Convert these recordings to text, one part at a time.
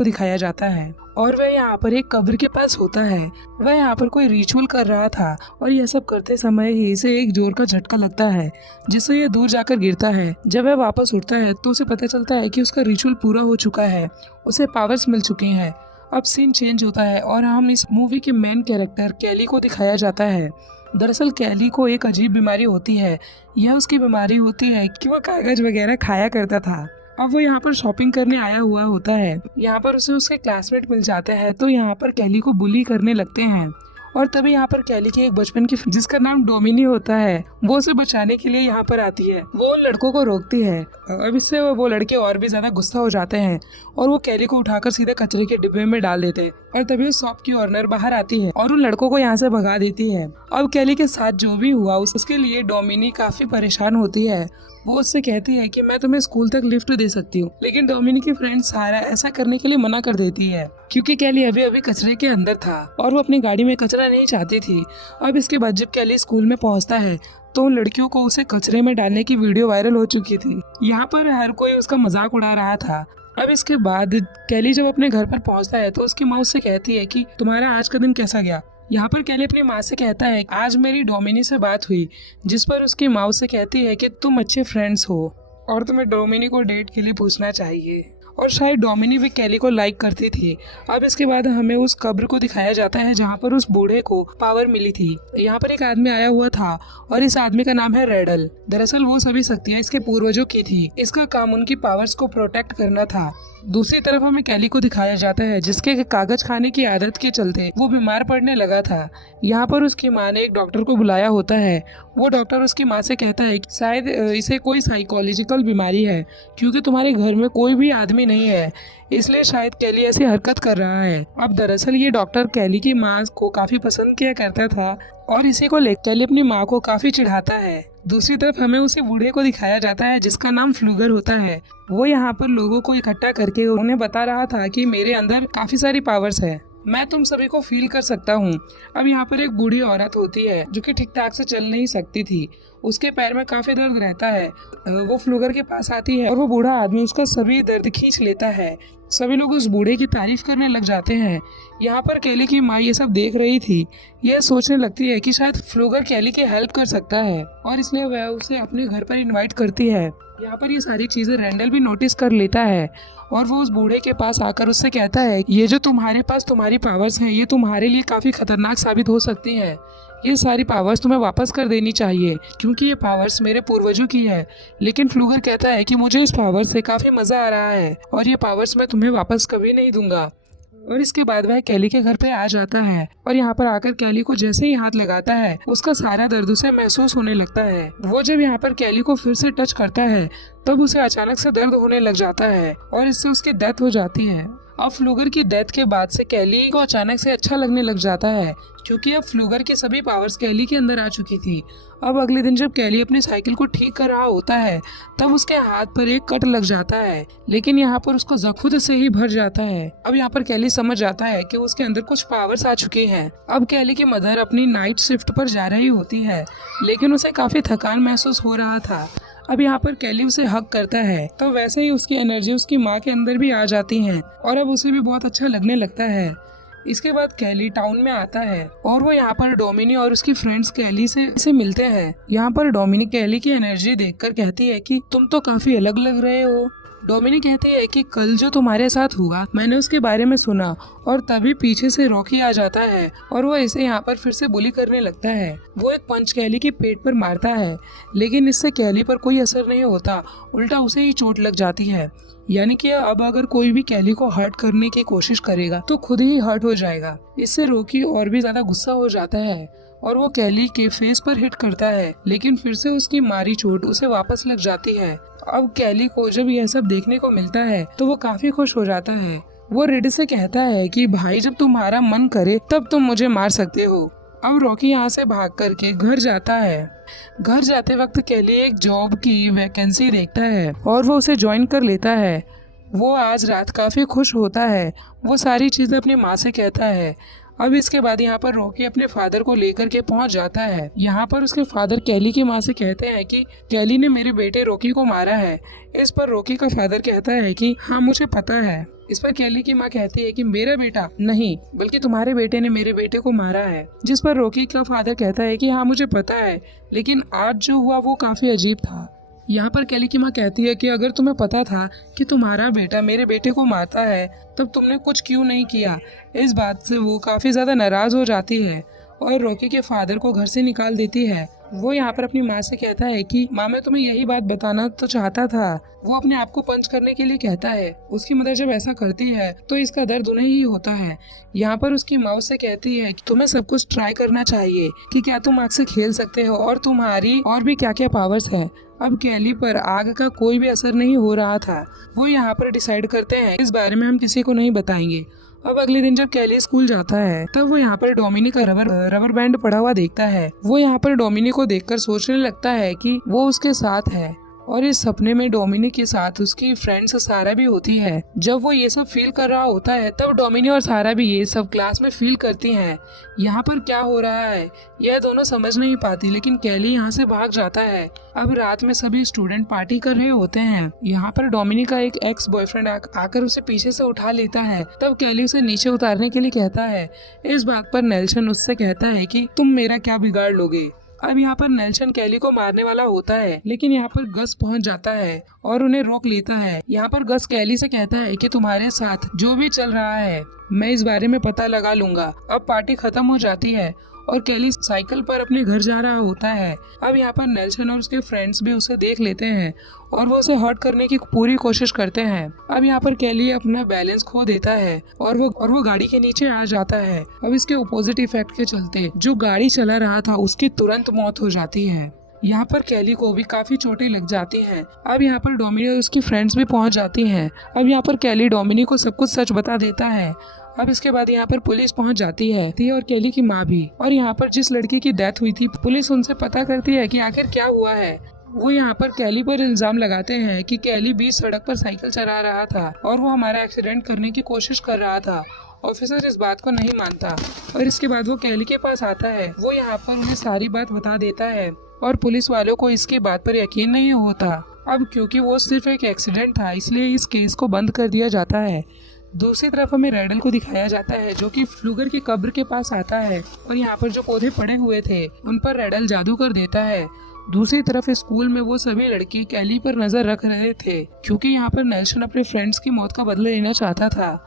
को दिखाया जाता है और वह यहाँ पर एक कब्र के पास होता है। वह यहाँ पर कोई रिचुअल कर रहा था और यह सब करते समय ही इसे एक जोर का झटका लगता है जिससे यह दूर जाकर गिरता है। जब वह वापस उठता है तो उसे पता चलता है कि उसका रिचुअल पूरा हो चुका है, उसे पावर्स मिल चुके हैं। अब सीन चेंज होता है और हम इस मूवी के मेन कैरेक्टर कैली को दिखाया जाता है। दरअसल कैली को एक अजीब बीमारी होती है। यह उसकी बीमारी होती है कि वह कागज वगैरह खाया करता था। अब वो यहाँ पर शॉपिंग करने आया हुआ होता है। यहाँ पर उसे उसके क्लासमेट मिल जाते हैं तो यहाँ पर कैली को बुली करने लगते हैं और तभी यहाँ पर कैली की एक बचपन की जिसका नाम डोमिनी होता है, वो उसे बचाने के लिए यहाँ पर आती है। वो उन लड़कों को रोकती है। अब इससे वो लड़के और भी ज्यादा गुस्सा हो जाते हैं और वो कैली को उठाकर सीधे कचरे के डिब्बे में डाल देते हैं और तभी उस शॉप की ऑनर बाहर आती है और उन लड़कों को यहाँ से भगा देती है। अब कैली के साथ जो भी हुआ उसके लिए डोमिनी काफी परेशान होती है। वो उससे कहती है कि मैं तुम्हें स्कूल तक लिफ्ट दे सकती हूँ, लेकिन डोमिनी की फ्रेंड सारा ऐसा करने के लिए मना कर देती है क्योंकि कैली अभी अभी कचरे के अंदर था और वो अपनी गाड़ी में कचरा नहीं चाहती थी। अब इसके बाद जब कैली स्कूल में पहुँचता है तो उन लड़कियों को उसे कचरे में डालने की वीडियो वायरल हो चुकी थी। यहाँ पर हर कोई उसका मजाक उड़ा रहा था। अब इसके बाद कैली जब अपने घर पर पहुँचता है तो उसकी माँ उससे कहती है कि तुम्हारा आज का दिन कैसा गया। यहाँ पर कैली अपनी माँ से कहता है आज मेरी डोमिनी से बात हुई, जिस पर उसकी माँ उससे कहती है कि तुम अच्छे फ्रेंड्स हो और तुम्हें डोमिनी को डेट के लिए पूछना चाहिए। और शायद डोमिनी भी कैली को लाइक करती थी। अब इसके बाद हमें उस कब्र को दिखाया जाता है जहाँ पर उस बूढ़े को पावर मिली थी। यहाँ पर एक आदमी आया हुआ था और इस आदमी का नाम है रेडल। दरअसल वो सभी शक्तियाँ इसके पूर्वजों की थी। इसका काम उनकी पावर्स को प्रोटेक्ट करना था। दूसरी तरफ हमें कैली को दिखाया जाता है जिसके कागज खाने की आदत के चलते वो बीमार पड़ने लगा था। यहाँ पर उसकी माँ ने एक डॉक्टर को बुलाया होता है। वो डॉक्टर उसकी माँ से कहता है कि शायद इसे कोई साइकोलॉजिकल बीमारी है क्योंकि तुम्हारे घर में कोई भी आदमी नहीं है, इसलिए शायद कैली ऐसी हरकत कर रहा है। अब दरअसल ये डॉक्टर कैली की माँ को काफी पसंद किया करता था और इसी को लेकर कैली अपनी माँ को काफी चिढ़ाता है। दूसरी तरफ हमें उसी बूढ़े को दिखाया जाता है जिसका नाम फ्लूगर होता है। वो यहाँ पर लोगों को इकट्ठा करके उन्हें बता रहा था कि मेरे अंदर काफी सारी पावर्स है, मैं तुम सभी को फील कर सकता हूँ। अब यहाँ पर एक बूढ़ी औरत होती है जो कि ठीक ठाक से चल नहीं सकती थी, उसके पैर में काफी दर्द रहता है। वो फ्लूगर के पास आती है और वो बूढ़ा आदमी उसका सभी दर्द खींच लेता है। सभी लोग उस बूढ़े की तारीफ करने लग जाते हैं। यहाँ पर कैली की माँ ये सब देख रही थी। यह सोचने लगती है कि शायद फ्लूगर कैली की हेल्प कर सकता है और इसलिए वह उसे अपने घर पर इनवाइट करती है। यहाँ पर ये सारी चीजें रेंडल भी नोटिस कर लेता है और वो उस बूढ़े के पास आकर उससे कहता है ये जो तुम्हारे पास तुम्हारी पावर्स हैं ये तुम्हारे लिए काफी खतरनाक साबित हो सकती हैं। ये सारी पावर्स तुम्हें वापस कर देनी चाहिए क्योंकि ये पावर्स मेरे पूर्वजों की है। लेकिन फ्लूगर कहता है कि मुझे इस पावर से काफी मजा आ रहा है और ये पावर्स मैं तुम्हें वापस कभी नहीं दूंगा। और इसके बाद वह कैली के घर पे आ जाता है और यहाँ पर आकर कैली को जैसे ही हाथ लगाता है उसका सारा दर्द उसे महसूस होने लगता है। वो जब यहाँ पर कैली को फिर से टच करता है तब उसे अचानक से दर्द होने लग जाता है और इससे उसकी डेथ हो जाती है। अब फ्लूगर की डेथ के बाद से कैली को अचानक से अच्छा लगने लग जाता है क्योंकि अब फ्लूगर की सभी पावर्स कैली के अंदर आ चुकी थी। अब अगले दिन जब कैली अपनी साइकिल को ठीक कर रहा होता है तब उसके हाथ पर एक कट लग जाता है, लेकिन यहाँ पर उसको खुद से ही भर जाता है। अब यहाँ पर कैली समझ जाता है कि उसके अंदर कुछ पावर्स आ चुकी हैं। अब कैली की मदर अपनी नाइट शिफ्ट पर जा रही होती है लेकिन उसे काफी थकान महसूस हो रहा था। अब यहाँ पर कैली उसे हक करता है तो वैसे ही उसकी एनर्जी उसकी माँ के अंदर भी आ जाती है और अब उसे भी बहुत अच्छा लगने लगता है। इसके बाद कैली टाउन में आता है और वो यहाँ पर डोमिनी और उसकी फ्रेंड्स कैली से मिलते हैं। यहाँ पर डोमिनी कैली की एनर्जी देखकर कहती है कि तुम तो काफी अलग लग रहे हो। डोमिनी कहती है कि कल जो तुम्हारे साथ हुआ मैंने उसके बारे में सुना और तभी पीछे से रॉकी आ जाता है और वो इसे यहाँ पर फिर से बुली करने लगता है। वो एक पंच कैली के पेट पर मारता है लेकिन इससे कैली पर कोई असर नहीं होता, उल्टा उसे ही चोट लग जाती है। यानी कि अब अगर कोई भी कैली को हर्ट करने की कोशिश करेगा तो खुद ही हर्ट हो जाएगा। इससे रॉकी और भी ज्यादा गुस्सा हो जाता है और वो कैली के फेस पर हिट करता है लेकिन फिर से उसकी मारी चोट उसे वापस लग जाती है। अब कैली को जब यह सब देखने को मिलता है तो वो काफी खुश हो जाता है। वो रेड से कहता है कि भाई जब तुम्हारा मन करे तब तुम मुझे मार सकते हो। अब रॉकी यहाँ से भाग करके घर जाता है। घर जाते वक्त कैली एक जॉब की वैकेंसी देखता है और वो उसे ज्वाइन कर लेता है। वो आज रात काफी खुश होता है। वो सारी चीजें अपनी माँ से कहता है। अब इसके बाद यहाँ पर रॉकी अपने फादर को लेकर के पहुंच जाता है। यहाँ पर उसके फादर कैली की माँ से कहते हैं कि कैली ने मेरे बेटे रॉकी को मारा है। इस पर रॉकी का फादर कहता है कि हाँ मुझे पता है। इस पर कैली की माँ कहती है कि मेरा बेटा नहीं बल्कि तुम्हारे बेटे ने मेरे बेटे को मारा है। जिस पर रॉकी का फादर कहता है कि हाँ मुझे पता है, लेकिन आज जो हुआ वो काफी अजीब था। यहाँ पर कैली की माँ कहती है कि अगर तुम्हें पता था कि तुम्हारा बेटा मेरे बेटे को मारता है तब तुमने कुछ क्यों नहीं किया। इस बात से वो काफी ज्यादा नाराज हो जाती है और रॉकी के फादर को घर से निकाल देती है। वो यहाँ पर अपनी माँ से कहता है कि माँ मैं तुम्हें यही बात बताना तो चाहता था। वो अपने आप को पंच करने के लिए कहता है। उसकी मदर जब ऐसा करती है तो इसका दर्द उन्हें ही होता है। यहाँ पर उसकी माँ उससे कहती है कि तुम्हें सब कुछ ट्राई करना चाहिए कि क्या तुम आग से खेल सकते हो और तुम्हारी और भी क्या क्या पावर्स है। अब कैली पर आग का कोई भी असर नहीं हो रहा था। वो यहाँ पर डिसाइड करते हैं इस बारे में हम किसी को नहीं बताएंगे। अब अगले दिन जब कैली स्कूल जाता है तब वो यहाँ पर डोमिनी का रबर बैंड पड़ा हुआ देखता है। वो यहाँ पर डोमिनी को देखकर सोचने लगता है कि वो उसके साथ है और इस सपने में डोमिनी के साथ उसकी फ्रेंड्स सारा भी होती है। जब वो ये सब फील कर रहा होता है तब डोमिनी और सारा भी ये सब क्लास में फील करती हैं। यहाँ पर क्या हो रहा है यह दोनों समझ नहीं पाती, लेकिन कैली यहाँ से भाग जाता है। अब रात में सभी स्टूडेंट पार्टी कर रहे होते हैं। यहाँ पर डोमिनी का एक एक्स बॉयफ्रेंड आकर उसे पीछे से उठा लेता है। तब कैली उसे नीचे उतारने के लिए कहता है। इस बात पर नेल्सन उससे कहता है कि तुम मेरा क्या बिगाड़ लोगे। अब यहाँ पर नेल्सन कैली को मारने वाला होता है, लेकिन यहाँ पर गस पहुंच जाता है और उन्हें रोक लेता है। यहाँ पर गस कैली से कहता है कि तुम्हारे साथ जो भी चल रहा है मैं इस बारे में पता लगा लूंगा। अब पार्टी खत्म हो जाती है और कैली साइकिल पर अपने घर जा रहा होता है। अब यहाँ पर नेल्सन और उसके फ्रेंड्स भी उसे देख लेते हैं और वो उसे हर्ट करने की पूरी कोशिश करते हैं। अब यहाँ पर कैली अपना बैलेंस खो देता है और वो गाड़ी के नीचे आ जाता है। अब इसके अपोजिट इफेक्ट के चलते जो गाड़ी चला रहा था उसकी तुरंत मौत हो जाती है। यहाँ पर कैली को भी काफी चोटें लग जाती हैं। अब यहाँ पर डोमिनी और उसकी फ्रेंड्स भी पहुँच जाती हैं। अब यहाँ पर कैली डोमिनी को सब कुछ सच बता देता है। अब इसके बाद यहाँ पर पुलिस पहुंच जाती है और कैली की माँ भी। और यहाँ पर जिस लड़की की डेथ हुई थी पुलिस उनसे पता करती है कि आखिर क्या हुआ है। वो यहाँ पर कैली पर इल्जाम लगाते हैं कि कैली बीच सड़क पर साइकिल चला रहा था और वो हमारा एक्सीडेंट करने की कोशिश कर रहा था। ऑफिसर इस बात को नहीं मानता और इसके बाद वो कैली के पास आता है। वो यहाँ पर उन्हें सारी बात बता देता है और पुलिस वालों को इसकी बात पर यकीन नहीं होता। अब क्योंकि वो सिर्फ एक एक्सीडेंट था इसलिए इस केस को बंद कर दिया जाता है। दूसरी तरफ हमें रेडल को दिखाया जाता है जो कि फ्लूगर की कब्र के पास आता है और यहाँ पर जो पौधे पड़े हुए थे उन पर रेडल जादू कर देता है। दूसरी तरफ स्कूल में वो सभी लड़के कैली पर नजर रख रहे थे क्योंकि यहाँ पर नेल्सन अपने फ्रेंड्स की मौत का बदला लेना चाहता था।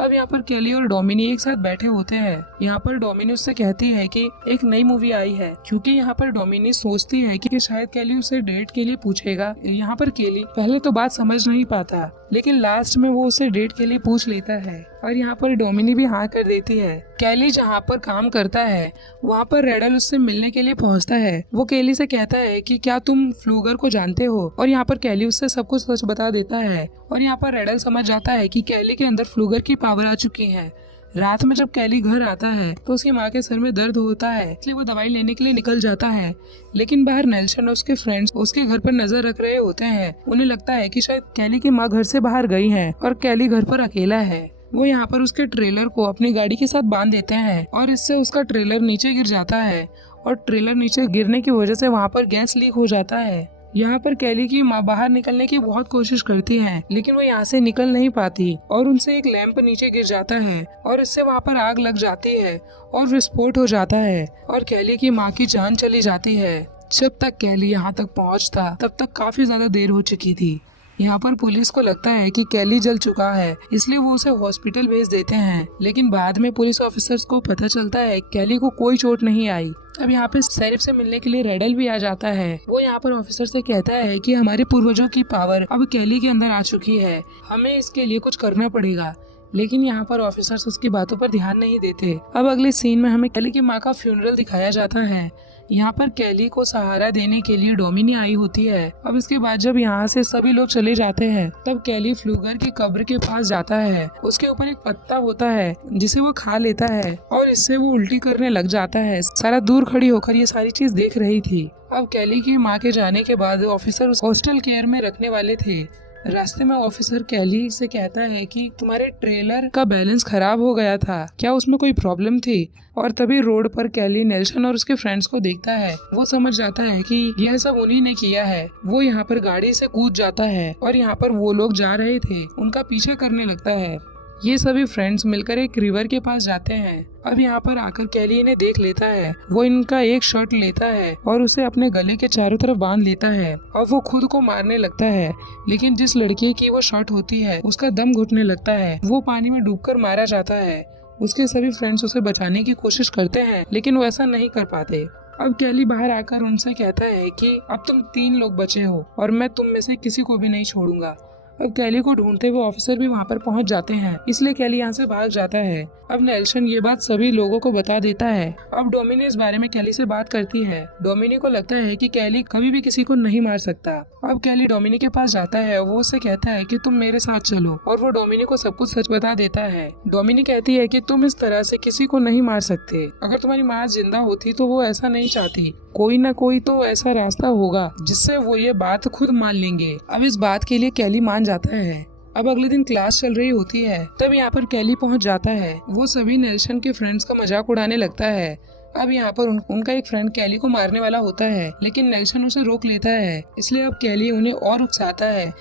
अब यहाँ पर कैली और डोमिनी एक साथ बैठे होते हैं। यहाँ पर डोमिनी उससे कहती है कि एक नई मूवी आई है, क्योंकि यहाँ पर डोमिनी सोचती है कि शायद कैली उसे डेट के लिए पूछेगा। यहाँ पर कैली पहले तो बात समझ नहीं पाता, लेकिन लास्ट में वो उसे डेट के लिए पूछ लेता है और यहाँ पर डोमिनी भी हाँ कर देती है। कैली जहाँ पर काम करता है वहाँ पर रेडल उससे मिलने के लिए पहुँचता है। वो कैली से कहता है कि क्या तुम फ्लूगर को जानते हो, और यहाँ पर कैली उससे सब कुछ सच बता देता है। और यहाँ पर रेडल समझ जाता है कि कैली के अंदर फ्लूगर की पावर आ चुकी है। रात में जब कैली घर आता है तो उसकी माँ के सर में दर्द होता है, इसलिए वो दवाई लेने के लिए निकल जाता है। लेकिन बाहर नेल्सन और उसके फ्रेंड्स उसके घर पर नजर रख रहे होते हैं। उन्हें लगता है कि शायद कैली की माँ घर से बाहर गई है और कैली घर पर अकेला है। वो यहाँ पर उसके ट्रेलर को अपनी गाड़ी के साथ बांध देते हैं और इससे उसका ट्रेलर नीचे गिर जाता है और ट्रेलर नीचे गिरने की वजह से वहाँ पर गैस लीक हो जाता है। यहाँ पर कैली की माँ बाहर निकलने की बहुत कोशिश करती है, लेकिन वो यहाँ से निकल नहीं पाती और उनसे एक लैंप नीचे गिर जाता है और इससे वहाँ पर आग लग जाती है और विस्फोट हो जाता है और कैली की माँ की जान चली जाती है। जब तक कैली यहाँ तक पहुँचता तब तक काफी ज्यादा देर हो चुकी थी। यहाँ पर पुलिस को लगता है कि कैली जल चुका है, इसलिए वो उसे हॉस्पिटल भेज देते हैं। लेकिन बाद में पुलिस ऑफिसर्स को पता चलता है कैली को कोई चोट नहीं आई। अब यहाँ पे शेरिफ से मिलने के लिए रेडल भी आ जाता है। वो यहाँ पर ऑफिसर से कहता है कि हमारे पूर्वजों की पावर अब कैली के अंदर आ चुकी है, हमें इसके लिए कुछ करना पड़ेगा। लेकिन यहाँ पर ऑफिसर्स उसकी बातों पर ध्यान नहीं देते। अब अगले सीन में हमें कैली की माँ का फ्यूनरल दिखाया जाता है। यहाँ पर कैली को सहारा देने के लिए डोमिनी आई होती है। अब इसके बाद जब यहाँ से सभी लोग चले जाते हैं तब कैली फ्लूगर की कब्र के पास जाता है। उसके ऊपर एक पत्ता होता है जिसे वो खा लेता है और इससे वो उल्टी करने लग जाता है। सारा दूर खड़ी होकर ये सारी चीज देख रही थी। अब कैली की माँ के जाने के बाद ऑफिसर उस हॉस्टल केयर में रखने वाले थे, रास्ते में ऑफिसर कैली से कहता है कि तुम्हारे ट्रेलर का बैलेंस खराब हो गया था, क्या उसमें कोई प्रॉब्लम थी? और तभी रोड पर कैली नेल्सन और उसके फ्रेंड्स को देखता है। वो समझ जाता है कि यह सब उन्हीं ने किया है। वो यहाँ पर गाड़ी से कूद जाता है और यहाँ पर वो लोग जा रहे थे उनका पीछा करने लगता है। ये सभी फ्रेंड्स मिलकर एक रिवर के पास जाते हैं। अब यहाँ पर आकर कैली इन्हें देख लेता है। वो इनका एक शर्ट लेता है और उसे अपने गले के चारों तरफ बांध लेता है और वो खुद को मारने लगता है। लेकिन जिस लड़के की वो शर्ट होती है उसका दम घुटने लगता है। वो पानी में डूबकर मारा जाता है। उसके सभी फ्रेंड्स उसे बचाने की कोशिश करते हैं लेकिन वो ऐसा नहीं कर पाते। अब कैली बाहर आकर उनसे कहता है कि अब तुम 3 लोग बचे हो और मैं तुम में से किसी को भी नहीं छोड़ूंगा। अब कैली को ढूंढते हुए ऑफिसर भी वहाँ पर पहुँच जाते हैं, इसलिए कैली यहाँ से भाग जाता है। अब नेल्सन ये बात सभी लोगों को बता देता है। अब डोमिनी इस बारे में कैली से बात करती है। डोमिनी को लगता है कि कैली कभी भी किसी को नहीं मार सकता। अब कैली डोमिनी के पास जाता है। वो उससे कहता है कि तुम मेरे साथ चलो और वो डोमिनी को सब कुछ सच बता देता है। डोमिनी कहती है कि तुम इस तरह से किसी को नहीं मार सकते। अगर तुम्हारी माँ जिंदा होती तो वो ऐसा नहीं चाहती। कोई ना कोई तो ऐसा रास्ता होगा जिससे वो ये बात खुद मान लेंगे। अब इस बात के लिए कैली मान जाता है। अब अगले दिन क्लास चल रही होती है। तब यहाँ पर कैली पहुँच जाता है। वो सभी नेल्सन के फ्रेंड्स का मजाक उड़ाने लगता है। अब यहाँ पर उनका एक फ्रेंड कैली को मारने वाला होता है लेकिन नेल्सन उसे रोक लेता है। इसलिए अब कैली उन्हें और उकसाता है।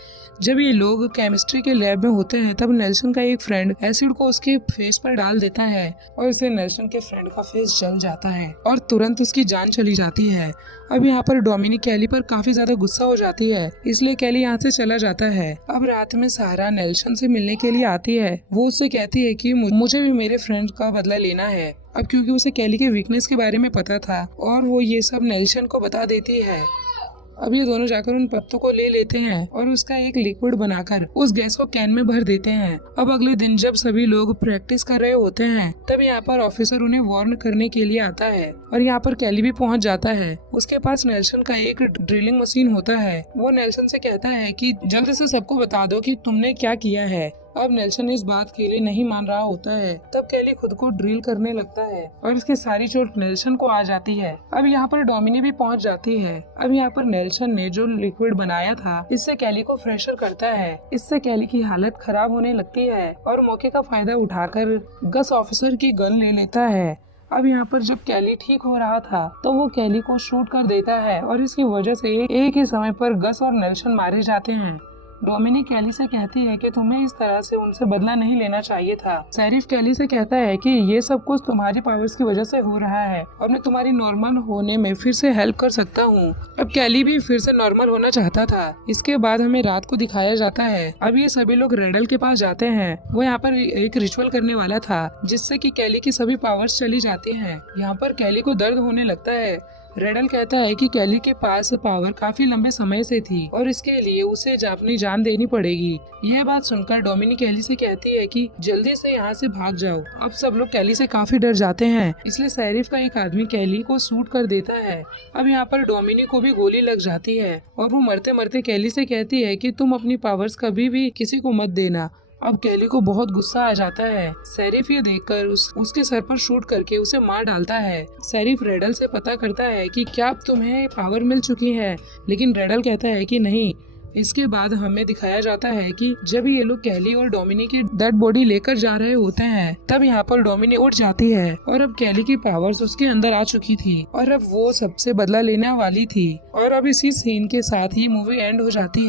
जब ये लोग केमिस्ट्री के लैब में होते हैं तब नेल्सन का एक फ्रेंड एसिड को उसके फेस पर डाल देता है और इससे नेल्सन के फ्रेंड का फेस जल जाता है और तुरंत उसकी जान चली जाती है। अब यहाँ पर डोमिनी कैली पर काफी ज्यादा गुस्सा हो जाती है, इसलिए कैली यहाँ से चला जाता है। अब रात में सारा नेल्सन से मिलने के लिए आती है। वो उससे कहती है कि मुझे भी मेरे फ्रेंड का बदला लेना है। अब क्योंकि उसे कैली के वीकनेस के बारे में पता था और वो ये सब नेल्सन को बता देती है। अब ये दोनों जाकर उन पत्तों को ले लेते हैं और उसका एक लिक्विड बनाकर उस गैस को कैन में भर देते हैं। अब अगले दिन जब सभी लोग प्रैक्टिस कर रहे होते हैं तब यहाँ पर ऑफिसर उन्हें वार्न करने के लिए आता है और यहाँ पर कैली भी पहुँच जाता है। उसके पास नेल्सन का एक ड्रिलिंग मशीन होता है। वो नेल्सन से कहता है कि जल्दी से सबको बता दो कि तुमने क्या किया है। अब नेल्सन इस बात के लिए नहीं मान रहा होता है। तब कैली खुद को ड्रिल करने लगता है और इसकी सारी चोट नेल्सन को आ जाती है। अब यहाँ पर डोमिनी भी पहुँच जाती है। अब यहाँ पर नेल्सन ने जो लिक्विड बनाया था इससे कैली को फ्रेशर करता है। इससे कैली की हालत खराब होने लगती है और मौके का फायदा उठाकर गस ऑफिसर की गन ले लेता है। अब यहाँ पर जब कैली ठीक हो रहा था तो वो कैली को शूट कर देता है और इसकी वजह से एक ही समय पर गस और नेल्सन मारे जाते हैं। डोमिनी कैली से कहती है कि तुम्हें इस तरह से उनसे बदला नहीं लेना चाहिए था। शेरिफ कैली से कहता है कि ये सब कुछ तुम्हारी पावर्स की वजह से हो रहा है और मैं तुम्हारी नॉर्मल होने में फिर से हेल्प कर सकता हूँ। अब कैली भी फिर से नॉर्मल होना चाहता था। इसके बाद हमें रात को दिखाया जाता है। अब ये सभी लोग रेडल के पास जाते हैं। वो यहाँ पर एक रिचुअल करने वाला था जिससे कि कैली की सभी पावर्स चली जाती हैं। यहाँ पर कैली को दर्द होने लगता है। रेडल कहता है कि कैली के पास पावर काफी लंबे समय से थी और इसके लिए उसे अपनी जान देनी पड़ेगी। यह बात सुनकर डोमिनी कैली से कहती है कि जल्दी से यहाँ से भाग जाओ। अब सब लोग कैली से काफी डर जाते हैं, इसलिए शेरिफ का एक आदमी कैली को शूट कर देता है। अब यहाँ पर डोमिनी को भी गोली लग जाती है और वो मरते मरते कैली से कहती है कि तुम अपनी पावर्स कभी भी किसी को मत देना। अब कैली को बहुत गुस्सा आ जाता है। शेरिफ ये देखकर उसके सर पर शूट करके उसे मार डालता है। शेरिफ रेडल से पता करता है कि क्या तुम्हें पावर मिल चुकी है, लेकिन रेडल कहता है कि नहीं। इसके बाद हमें दिखाया जाता है कि जब ये लोग कैली और डोमिनी की डेड बॉडी लेकर जा रहे होते हैं तब यहाँ पर डोमिनी उठ जाती है और अब कैली की पावर्स उसके अंदर आ चुकी थी और अब वो सबसे बदला लेने वाली थी। और अब इसी सीन के साथ ही मूवी एंड हो जाती है।